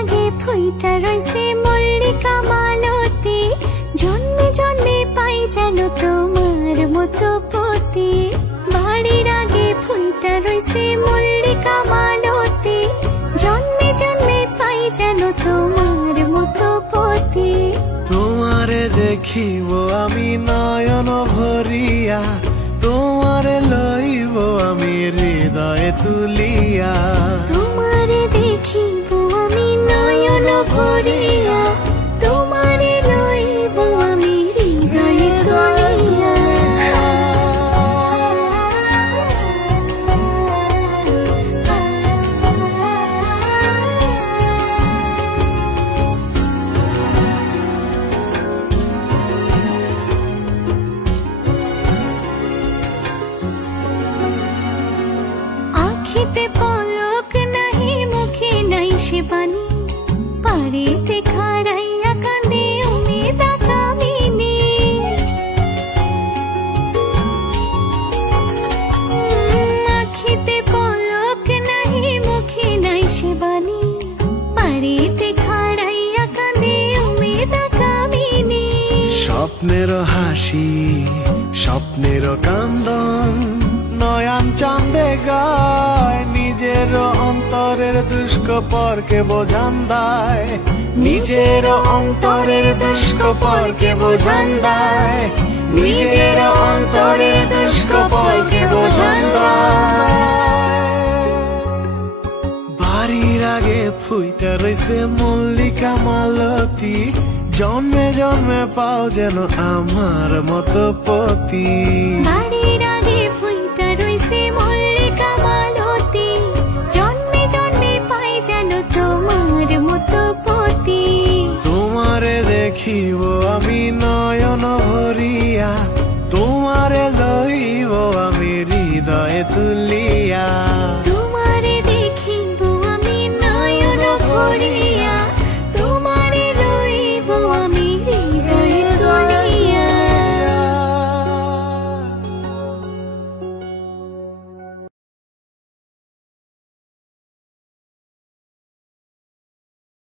আগে ফুইটা রইছে মল্লিকা মালতী, জন্মে জন্মে পাই যেন তোমার মতো পতি। বাড়ির আগে ফুইটা রইছে মল্লিকা মালতী, জন্মে জন্মে পাই যেন তোমার মতো পতি। তোমারে দেখিব আমি নয়ন ভরিয়া, তোমারে লইব আমি হৃদয়ে তুলিয়া। তোমারে দেখিব আমি নয়ন ভরিয়া, তোমারে লইব আমি হৃদয়ে তুলিয়া। আখিতে পলক নাহি, মুখে নাই সে বাণী, পারিতে খাড়াইয়া কান্দে উমেদা কামিনী। আখিতে পলক নাহি, মুখে নাই সে বাণী, পারিতে খাড়াইয়া কান্দে উমেদা কামিনী। স্বপ্নের হাসি স্বপ্নের কান্দন, নয়ন চাঁদে গায় নিজের অন্তরের দুষ্কপরকে বোঝান দায়। নিজের অন্তরের দুষ্কপরকে বোঝান দায়, নিজের অন্তরের দুষ্কপরকে বোঝান দায়। বাড়ির আগে ফুইটা রইছে মল্লিকা মালতী, জন্মে জন্মে পাও যেন আমার মতো পতি। বাড়ির আগে ফুইটা রইছে মল্লিকা মালতী, জন্মে জন্মে পাই যেন তোমার মতো পতি। তোমারে দেখিব আমি নয়ন ভরিয়া, তোমারে লইব আমি হৃদয়ে তুলিয়া।